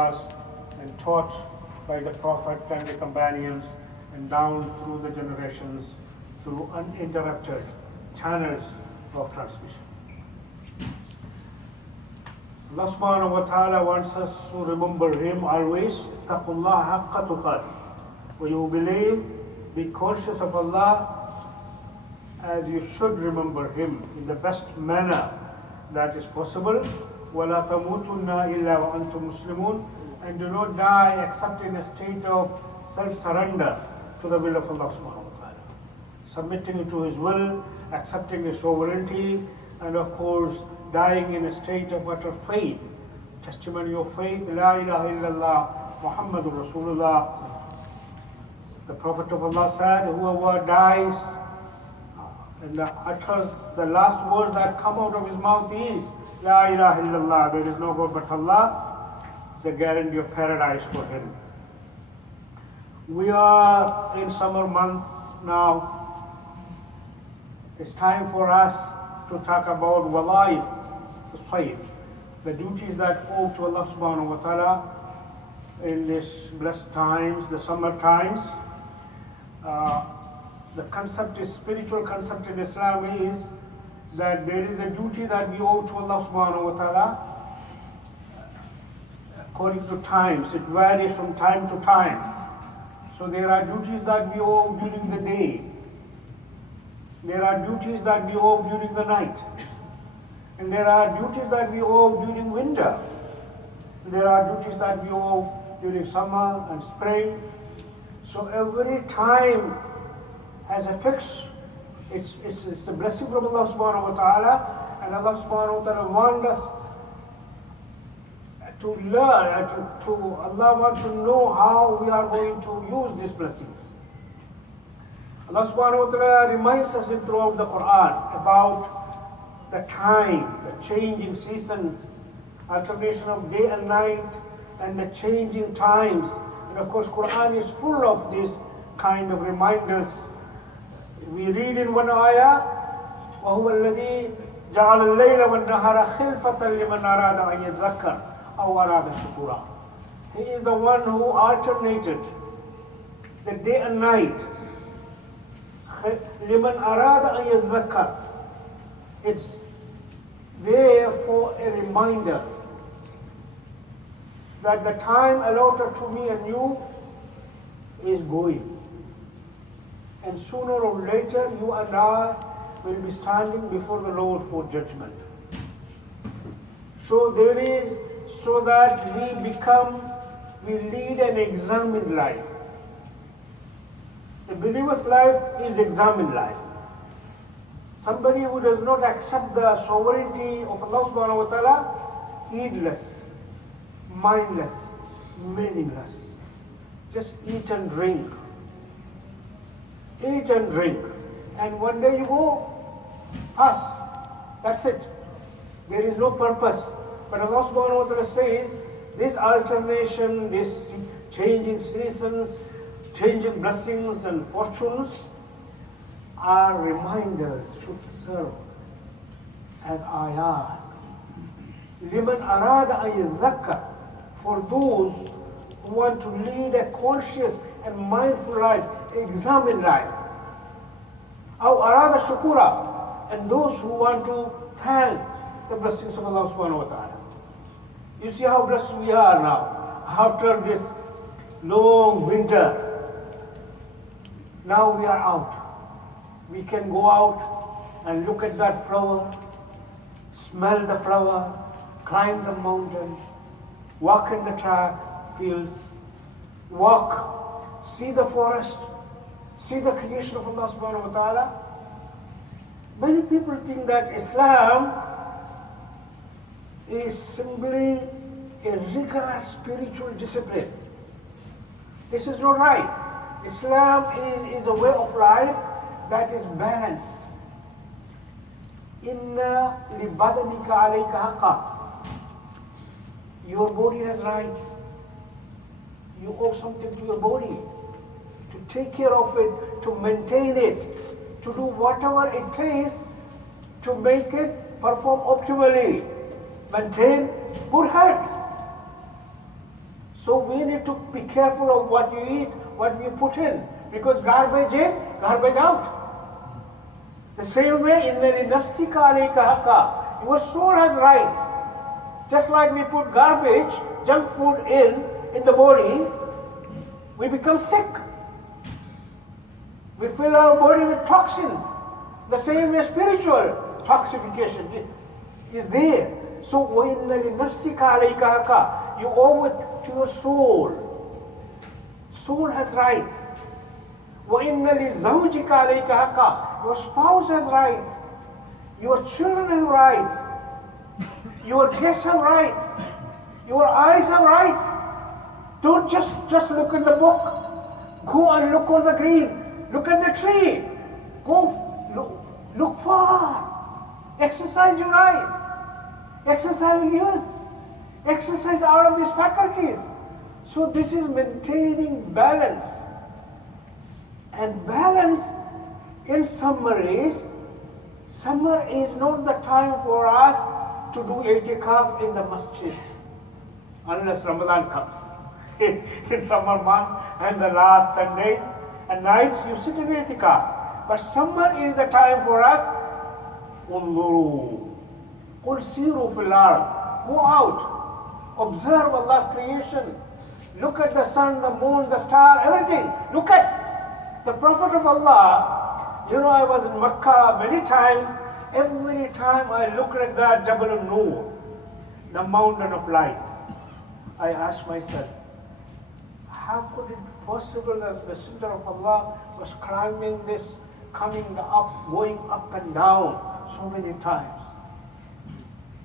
and taught by the Prophet and the companions and down through the generations through uninterrupted channels of transmission. Allah subhanahu wa ta'ala wants us to remember Him always. Taqullah haqqa tuqat. When you believe, be conscious of Allah as you should remember Him in the best manner that is possible. وَلَا تَمُوتُنَّ إِلَّا وَأَنْتُمْ مُسْلِمُونَ. And do not die except in a state of self-surrender to the will of Allah subhanahu wa ta'ala. Submitting to His will, accepting His sovereignty, and of course dying in a state of utter faith, testimony of faith, La ilaha illallah, Muhammadur Rasulullah. The Prophet of Allah said, whoever dies and utters the last words that come out of his mouth is La ilaha illallah, there is no God but Allah, it's a guarantee of paradise for him. We are in summer months now. It's time for us to talk about walaif, the sayf, the duties that owe to Allah subhanahu wa ta'ala in these blessed times, the summer times. The concept is, spiritual concept in Islam is that there is a duty that we owe to Allah subhanahu wa ta'ala according to times. It varies from time to time. So there are duties that we owe during the day. There are duties that we owe during the night. And there are duties that we owe during winter. There are duties that we owe during summer and spring. So every time has a fix. It's a blessing from Allah subhanahu wa ta'ala, and Allah subhanahu wa ta'ala wants us to learn, Allah wants to know how we are going to use these blessings. Allah subhanahu wa ta'ala reminds us throughout the Quran about the time, the changing seasons, alternation of day and night, and the changing times. And of course, Quran is full of these kind of reminders. We read in one ayah, وَهُوَ الَّذِي جَعَلَ اللَّيْلَ وَالنَّهَارَ خِلْفَةً لِمَنْ أَرَادَ أَنْ يَذَّكَّرَ أَوْ أَرَادَ شُكُورًا. He is the one who alternated the day and night. لِمَنْ أَرَادَ أَنْ يَذَّكَّرَ. It's there for a reminder that the time allotted to me and you is going. And sooner or later, you and I will be standing before the Lord for judgment. So so that we lead an examined life. The believer's life is examined life. Somebody who does not accept the sovereignty of Allah subhanahu wa ta'ala, heedless, mindless, meaningless. Just eat and drink. Eat and drink. And one day you go, pass. That's it. There is no purpose. But Allah subhanahu wa ta'ala says, this alternation, this changing seasons, changing blessings and fortunes are reminders, should serve as ayat. لِمَنْ أَرَادَ أَنْ يَذَّكَّرَ. For those who want to lead a conscious and mindful life, examine life. أَوْ أَرَادَ شُكُورًا. And those who want to thank the blessings of Allah subhanahu wa ta'ala. You see how blessed we are now. After this long winter, now we are out. We can go out and look at that flower, smell the flower, climb the mountain, walk in the track fields, walk, see the forest, see the creation of Allah subhanahu wa ta'ala. Many people think that Islam is simply a rigorous spiritual discipline. This is not right. Islam is a way of life that is balanced. Inna libadanika alayka haqqa. Your body has rights. You owe something to your body. To take care of it, to maintain it, to do whatever it takes to make it perform optimally. Maintain good health. So we need to be careful of what you eat, what we put in, because garbage in, garbage out. The same way, inna li nafsika alayka haqqa. Your soul has rights. Just like we put garbage, junk food in the body, we become sick. We fill our body with toxins. The same way spiritual toxification is there. So, وَإِنَّ لِنَفْسِكَ عَلَيْكَ حَقًّا. You owe it to your soul. Soul has rights. وَإِنَّ لِزَوْجِكَ عَلَيْكَ حَقًّا. Your spouse has rights. Your children have rights. Your guests have rights. Your eyes have rights. Don't just look in the book. Go and look on the green. Look at the tree. Go look far. Exercise your eyes. Exercise your ears. Exercise all of these faculties. So this is maintaining balance. And balance, in summer is not the time for us to do i'tikaf in the masjid, unless Ramadan comes. In summer month and the last 10 days and nights, you sit in i'tikaf. But summer is the time for us. Unzuru, qul siru fil ard. Go out, observe Allah's creation. Look at the sun, the moon, the star, everything. Look at the Prophet of Allah. You know, I was in Makkah many times. Every time I look at that Jabal al-Nur, the mountain of light, I ask myself, how could it be possible that the Messenger of Allah was climbing this, coming up, going up and down so many times?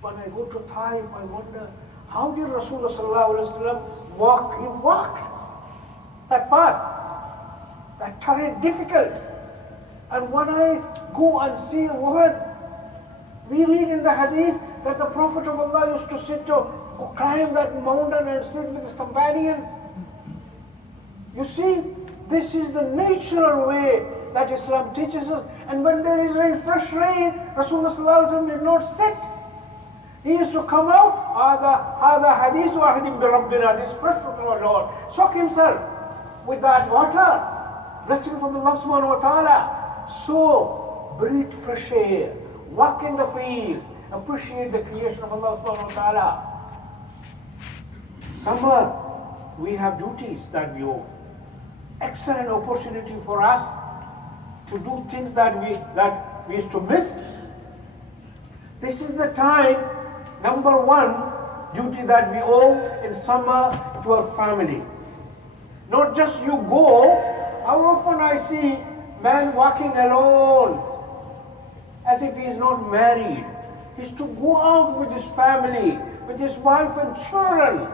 When I go to Taif, I wonder, how did Rasulullah walk? He walked that path, that terrain difficult. And when I go and see a word, we read in the hadith that the Prophet of Allah used to climb that mountain and sit with his companions. You see, this is the natural way that Islam teaches us. And when there is rain, fresh rain, Rasulullah did not sit. He used to come out, هذا حديث واحد بربنا, this fresh from our Lord. Soak himself with that water, blessing from Allah subhanahu wa ta'ala. So, breathe fresh air, walk in the field, appreciate the creation of Allah subhanahu wa ta'ala. Summer, we have duties that we owe. Excellent opportunity for us to do things that we used to miss. This is the time, number one duty that we owe in summer to our family. Not just you go. How often I see man walking alone as if he is not married. He's to go out with his family, with his wife and children.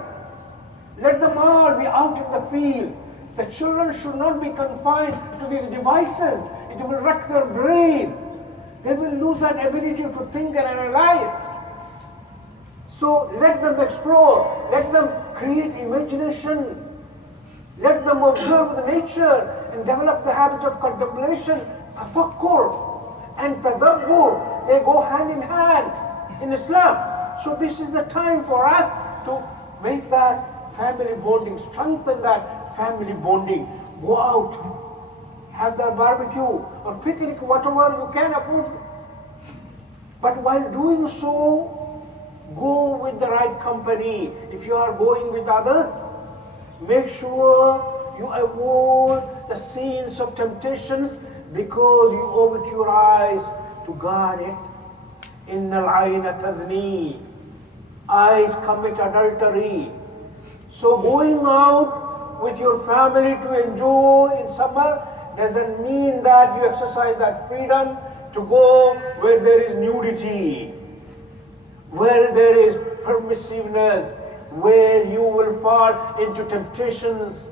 Let them all be out in the field. The children should not be confined to these devices. It will wreck their brain. They will lose that ability to think and analyze. So let them explore. Let them create imagination. Let them observe the nature and develop the habit of contemplation, tafakkur and tadabbur. They go hand in hand in Islam. So this is the time for us to make that family bonding, strengthen that family bonding. Go out, have that barbecue or picnic, whatever you can afford. But while doing so, go with the right company. If you are going with others, make sure you avoid the scenes of temptations, because you owe it to your eyes to guard it. Innal ayna tazni. Eyes commit adultery. So going out with your family to enjoy in summer doesn't mean that you exercise that freedom to go where there is nudity, where there is permissiveness, where you will fall into temptations,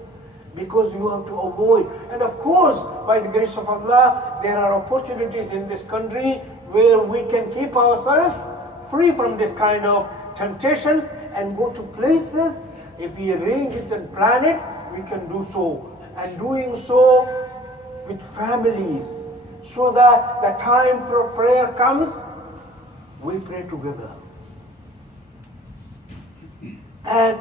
because you have to avoid. And of course, by the grace of Allah, there are opportunities in this country where we can keep ourselves free from this kind of temptations and go to places. If we arrange it and plan it, we can do so. And doing so with families, so that the time for prayer comes, we pray together. And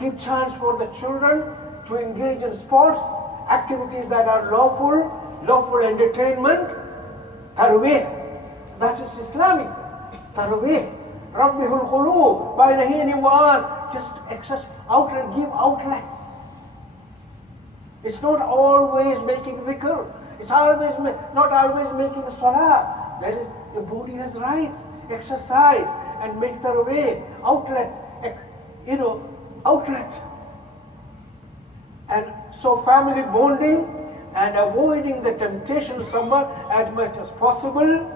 give chance for the children to engage in sports, activities that are lawful entertainment, tarwih. That is Islamic. Tarwih. Rabbihul Qulub, Bayna Hini wa just access outlet, give outlets. It's not always making dhikr. It's always not always making salah. That is, the body has rights. Exercise and make tarwih, outlet, outlet. And so family bonding and avoiding the temptation somewhat as much as possible.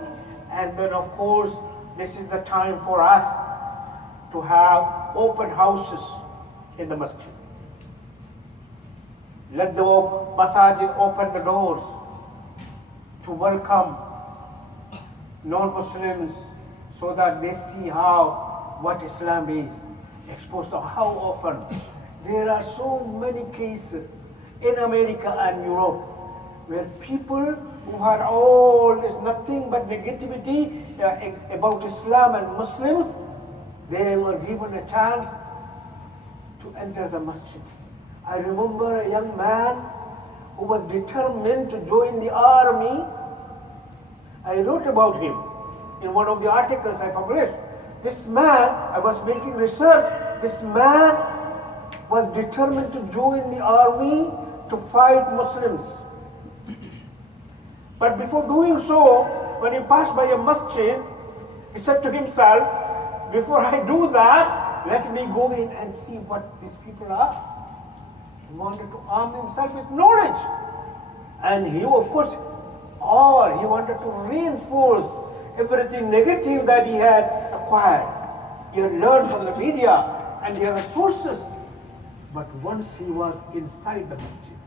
And then of course, this is the time for us to have open houses in the masjid. Let the masajid open the doors to welcome non-Muslims so that they see what Islam is exposed to. How often there are so many cases in America and Europe where people who had nothing but negativity about Islam and Muslims, they were given a chance to enter the masjid. I remember a young man who was determined to join the army. I wrote about him in one of the articles I published. This man, I was making research, this man was determined to join the army to fight Muslims. But before doing so, when he passed by a masjid, he said to himself, before I do that, let me go in and see what these people are. He wanted to arm himself with knowledge. And he, of course, he wanted to reinforce everything negative that he had acquired. He had learned from the media and the other sources. But once he was inside the masjid,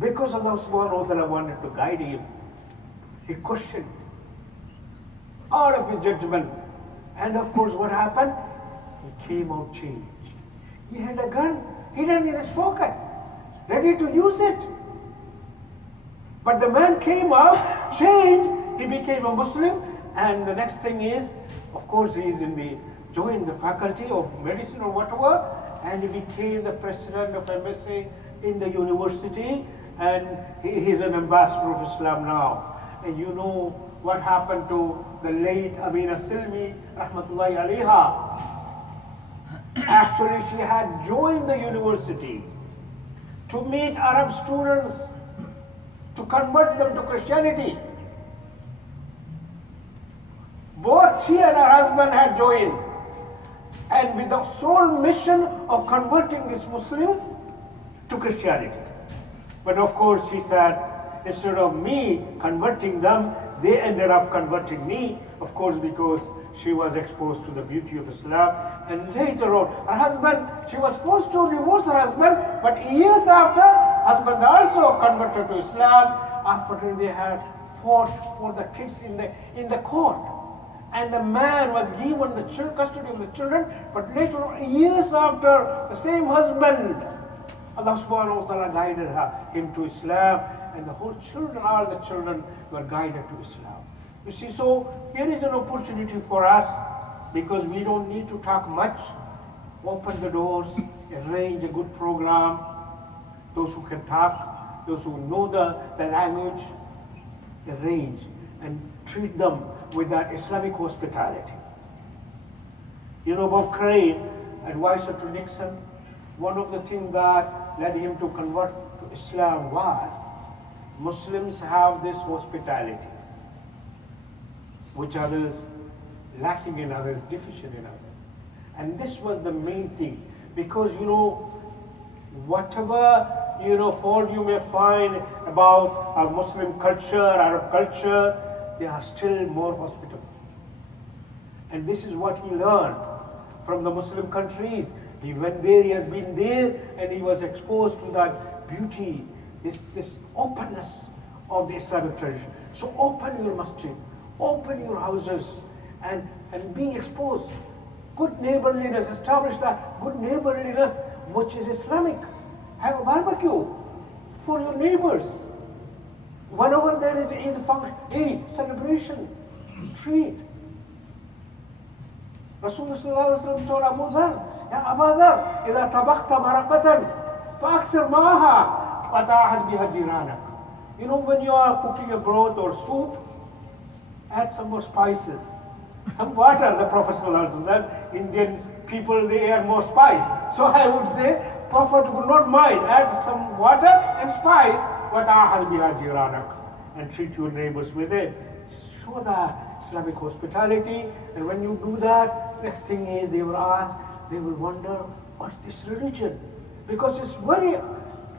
because Allah subhanahu wa ta'ala wanted to guide him, he questioned all of his judgment. And of course, what happened? He came out changed. He had a gun hidden in his pocket, ready to use it. But the man came out, changed, he became a Muslim, and the next thing is, of course, he is joined the faculty of medicine or whatever, and he became the president of MSc in the university, and he is an ambassador of Islam now. And you know what happened to the late Amina Silmi, rahmatullahi alayha. Actually, she had joined the university to meet Arab students, to convert them to Christianity. Both she and her husband had joined, and with the sole mission of converting these Muslims to Christianity. But of course, she said, instead of me converting them, they ended up converting me, of course, because she was exposed to the beauty of Islam. And later on, her husband, she was forced to divorce her husband, but years after, husband also converted to Islam after they had fought for the kids in the court. And the man was given the custody of the children, but later on, years after, the same husband, Allah subhanahu wa ta'ala guided him to Islam, and the whole children, all the children were guided to Islam. You see, so here is an opportunity for us, because we don't need to talk much. Open the doors, arrange a good program. Those who can talk, those who know the language, arrange and treat them with that Islamic hospitality. You know, Bob Crane, advisor to Nixon, one of the things that led him to convert to Islam was Muslims have this hospitality, which others lacking in others, deficient in others. And this was the main thing, because you know, whatever fault you may find about our Muslim culture, Arab culture, they are still more hospitable. And this is what he learned from the Muslim countries. He went there, he has been there, and he was exposed to that beauty, this openness of the Islamic tradition. So open your masjid, open your houses, and be exposed. Good neighborliness, establish that good neighborliness which is Islamic. Have a barbecue for your neighbors. Whenever there is Eid function, Eid celebration, treat. Rasulullah told Abu Dharr, يا أبا ذر إذا طبخت مرقة فأكثر معها وتعهد بها جيرانك. You know, when you are cooking a broth or soup, add some more spices, some water. The Prophet ﷺ said, Indian people, they add more spice. So I would say, Prophet would not mind, add some water and spice, وَتَعَهَدْ بِهَا جِيرَانَكَ, and treat your neighbors with it. Show the Islamic hospitality, and when you do that, next thing is they will ask, they will wonder, what's this religion? Because it's very,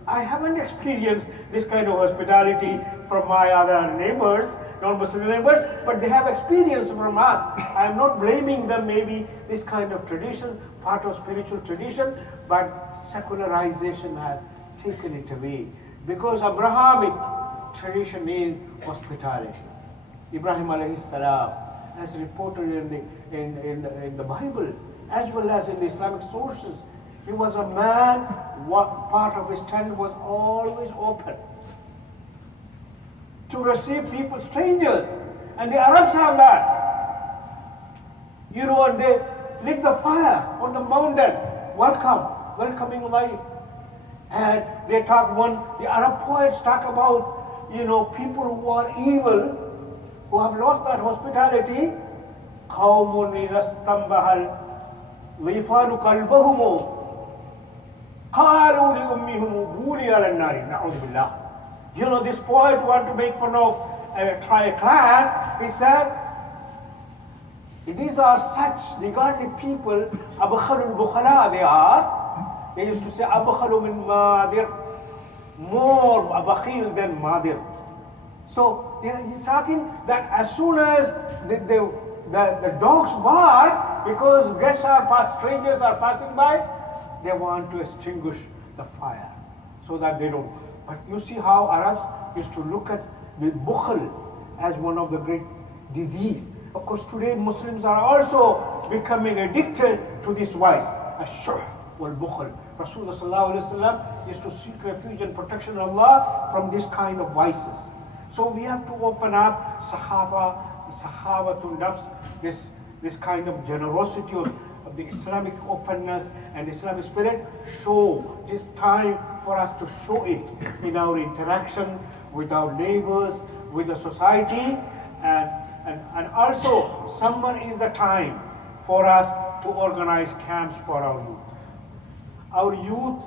I haven't experienced this kind of hospitality from my other neighbors, non-Muslim neighbors, but they have experience from us. I am not blaming them, maybe this kind of tradition, part of spiritual tradition, but secularization has taken it away. Because Abrahamic tradition is hospitality. Ibrahim alayhi salam, as reported in the Bible, as well as in the Islamic sources, he was a man, what part of his tent was always open to receive people, strangers. And the Arabs have that. You know, and they lit the fire on the mountain. Welcoming life. And they talk, the Arab poets talk about, you know, people who are evil, who have lost that hospitality. قَوْمٌ إِذَا اسْتَنْبَهَ الْغِفَانُ قَلْبَهُمُ قَالُوا لِأُمِّهِمْ بُولِي عَلَى النَّارِ نَعُوذُ بِاللَّهِ. You know, this poet want to make fun of a clan. He said, these are such regarding people, أَبْخَلُ الْبُخَلَاء they are. They used to say, أَبْخَلُ مِنْ مَادِرٍ, more bakhil than madir. So he's talking that as soon as the dogs bark, because guests are strangers are passing by, they want to extinguish the fire so that they don't. But you see how Arabs used to look at the bukhl as one of the great disease. Of course, today Muslims are also becoming addicted to this vice, ash-shuh wal bukhl. Rasulullah sallallahu alaihi wasallam used to seek refuge and protection of Allah from this kind of vices. So we have to open up sahabatun nafs, this kind of generosity of the Islamic openness and Islamic spirit. Show, it is time for us to show it in our interaction with our neighbors, with the society, and also summer is the time for us to organize camps for our youth. Our youth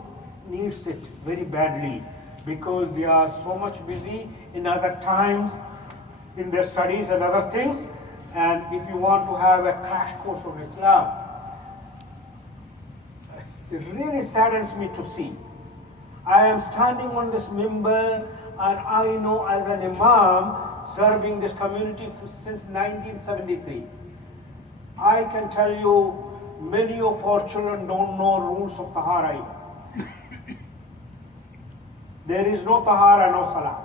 needs it very badly because they are so much busy in other times, in their studies and other things. And if you want to have a crash course of Islam, it really saddens me to see. I am standing on this mimbar, and I know as an imam serving this community since 1973. I can tell you many of our children don't know rules of tahara even. There is no tahara, no salah.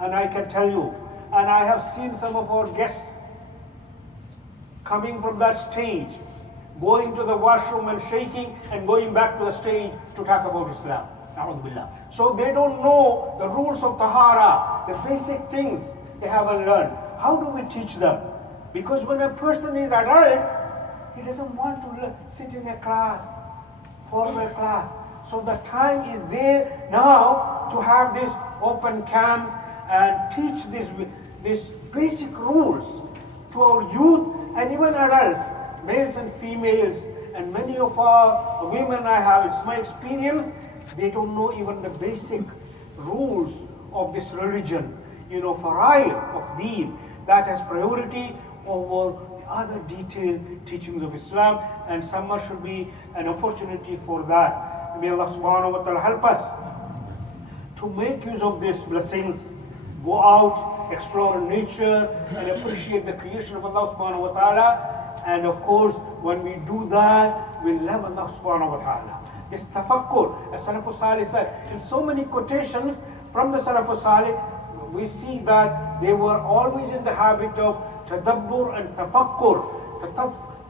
And I can tell you, and I have seen some of our guests coming from that stage, going to the washroom and shaking and going back to the stage to talk about Islam. So they don't know the rules of tahara, the basic things they haven't learned. How do we teach them? Because when a person is adult, he doesn't want to sit in a class, formal class. So the time is there now to have these open camps and teach these basic rules to our youth and even adults, males and females. And many of our women, it's my experience, they don't know even the basic rules of this religion. You know, faraid of deen, that has priority over the other detailed teachings of Islam, and summer should be an opportunity for that. May Allah subhanahu wa ta'ala help us to make use of these blessings, go out, explore nature, and appreciate the creation of Allah subhanahu wa ta'ala. And of course, when we do that, we love Allah subhanahu wa ta'ala. This tafakkur, as Salafus Salih said, in so many quotations from the Salafus Salih, we see that they were always in the habit of tadabbur and tafakkur.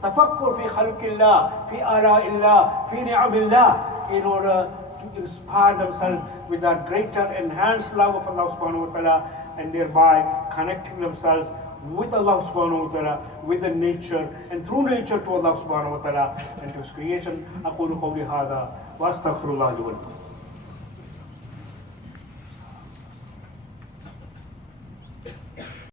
Tafakkur fi khalqillah, fi ala'illah, fi ni'amillah, in order to inspire themselves with that greater enhanced love of Allah subhanahu wa ta'ala, and thereby connecting themselves with Allah subhanahu wa ta'ala, with the nature, and through nature to Allah subhanahu wa ta'ala and to His creation. أقول قولي هذا وأستغفر الله لي ولكم.